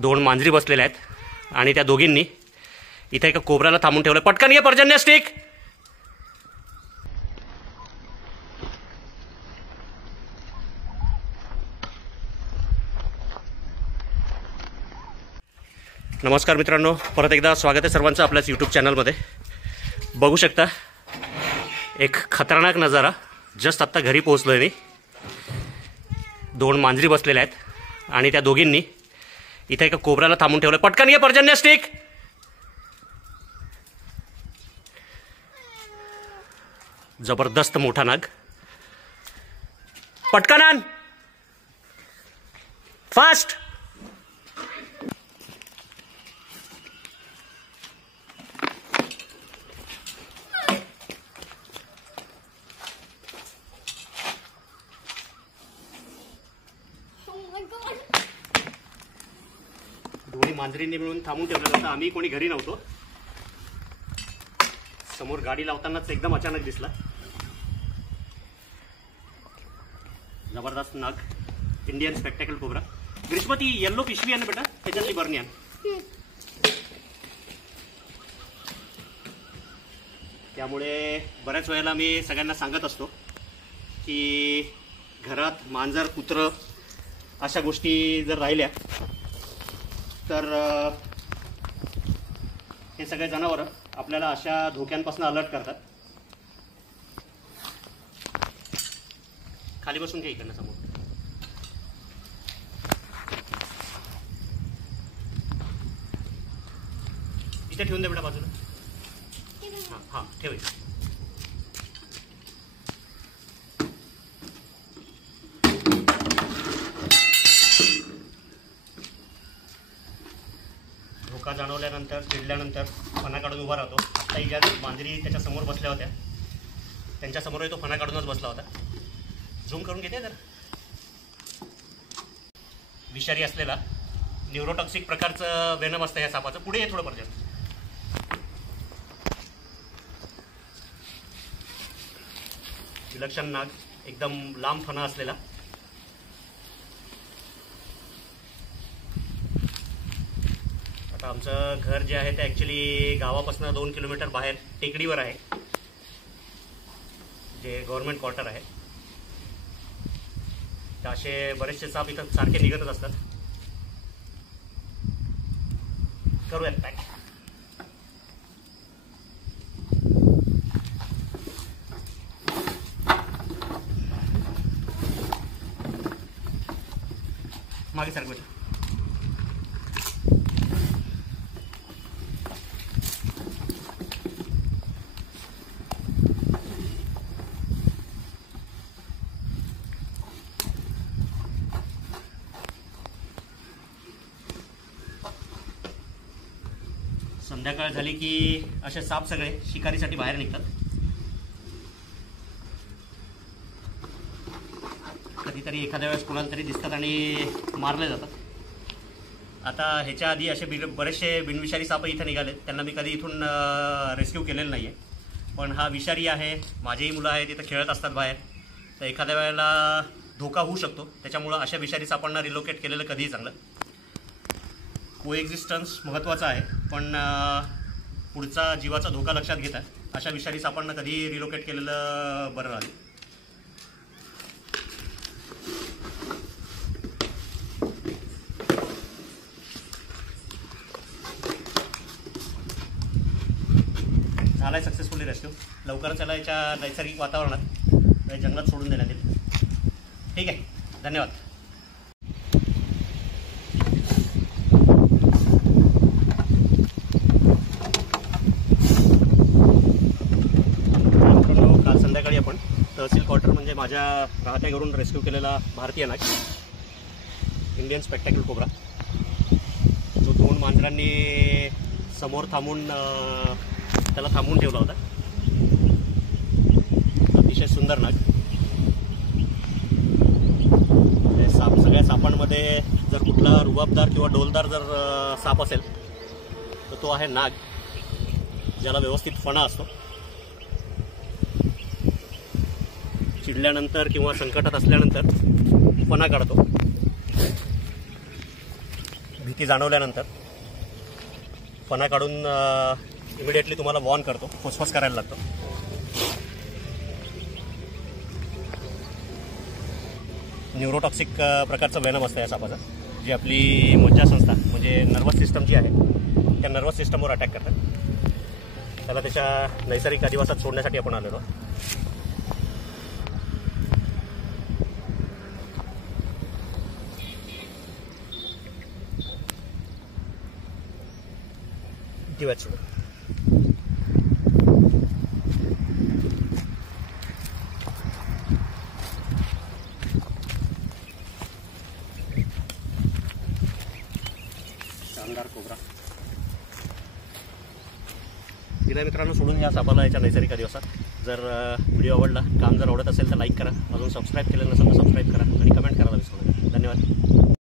दोन मांजरी बसलेल्या आहेत आणि त्या दोघींनी इथे एका कोबराला थांबून ठेवलं. पटकन ये पर्जन्य स्टिक. नमस्कार मित्रांनो, परत एकदा स्वागत आहे सर्वांचं आपल्याच यूट्यूब चॅनलमध्ये. बघू शकता एक खतरनाक नजारा. जस्ट आत्ता घरी पोहोचलो आहे मी. दोन मांजरी बसलेल्या आहेत आणि त्या दोघींनी इथे एका कोबराला थांबून ठेवलं. पटकन ये पर्जन्य स्टिक. जबरदस्त मोठा नाग. पटकन आण, फास्ट. दोन्ही मांजरींनी मिळून थांबून ठेवलं होतं. आम्ही कोणी घरी नव्हतो. समोर गाडी लावतानाच एकदम अचानक दिसला. जबरदस्त नाग, इंडियन स्पेक्टॅकल कोबरा. ग्रीष्म ती येल्लो पिशवी आहे ना बेटा, त्याच्यातली बरणी आण. त्यामुळे बऱ्याच वेळेला मी सगळ्यांना सांगत असतो की घरात मांजर, कुत्रं अशा गोष्टी जर राहिल्या तर हे सगळे जनावरं आपल्याला अशा धोक्यांपासून अलर्ट करतात. खाली बसून घ्या इकडनं समोर. इथे ठेवून दे बेटा बाजूला. हां हां ठेव. धोका जाणवल्यानंतर, चिडल्यानंतर फणा काढून उभा राहतो. आत्ताही ज्या मांजरी त्याच्या समोर बसल्या होत्या त्यांच्यासमोरही तो फणा काढूनच बसला होता. झूम करून घेते तर. विषारी असलेला न्यूरोटॉक्सिक प्रकारचं वेनम असतं या सापाचं. पुढे ये थोडं पर्यंत. विलक्षण नाग, एकदम लांब फणा असलेला. आता आमचं घर जे आहे ते ॲक्च्युली गावापासून 2 किलोमीटर बाहेर टेकडीवर आहे, जे गव्हर्नमेंट क्वार्टर आहे. तर असे बरेचसे साप इथं सारखे निघतच असतात. करूयात पॅक. मागे सारखं बेटा. संध्याकाळ झाली की असे साप सगळे शिकारीसाठी बाहेर निघतात. कधीतरी एखाद्या वेळेस कोणाला तरी दिसतात आणि मारले जातात. आता ह्याच्या आधी असे बरेचसे बिनविषारी साप इथं निघाले. त्यांना मी कधी इथून रेस्क्यू केलेलं नाही आहे. पण हा विषारी आहे. माझेही मुलं आहेत, इथं खेळत असतात बाहेर. तर एखाद्या वेळेला धोका होऊ शकतो. त्याच्यामुळं अशा विषारी सापांना रिलोकेट केलेलं कधीही चांगलं. कोएक्झिस्टन्स महत्त्वाचा आहे, पण पुढचा जीवाचा धोका लक्षात घेता अशा विषारी सापांना कधीही रिलोकेट केलेलं बरं राहील. झालाय सक्सेसफुली रेस्क्यू. लवकरच त्याला याच्या नैसर्गिक वातावरणात जंगलात सोडून देण्यात येईल. ठीक आहे, धन्यवाद. काल संध्याकाळी आपण तहसील क्वार्टर म्हणजे माझ्या राहत्या घरून रेस्क्यू केलेला भारतीय नाग, इंडियन स्पेक्टॅकल कोबरा, जो 2 मांजरांनी समोर थांबून त्याला थांबवून ठेवला होता. अतिशय सुंदर नाग. सगळ्या सापांमध्ये जर कुठला रुबाबदार किंवा डोलदार जर साप असेल तर तो आहे नाग, ज्याला व्यवस्थित फणा असतो. चिडल्यानंतर किंवा संकटात असल्यानंतर फणा काढतो. भीती जाणवल्यानंतर फणा काढून इमिडिएटली तुम्हाला वॉर्न करतो, फुसफुस करायला लागतो. न्यूरोटॉक्सिक प्रकारचं वेनम असतं या सापाचं, जी आपली मज्जासंस्था म्हणजे नर्वस सिस्टम जी आहे त्या नर्वस सिस्टमवर अटॅक करतात. त्याला त्याच्या नैसर्गिक अधिवासात सोडण्यासाठी आपण आलेलो. दिव्यात सोड. शानदार कोबरा. तिला मित्रांनो सोडून या सापाला याच्या नैसर्गिक दिवसात. जर व्हिडिओ आवडला, काम जर आवडत असेल तर लाईक करा, अजून सबस्क्राईब केलं नसेल तर सबस्क्राईब करा आणि कमेंट करायला विसरू नका. धन्यवाद.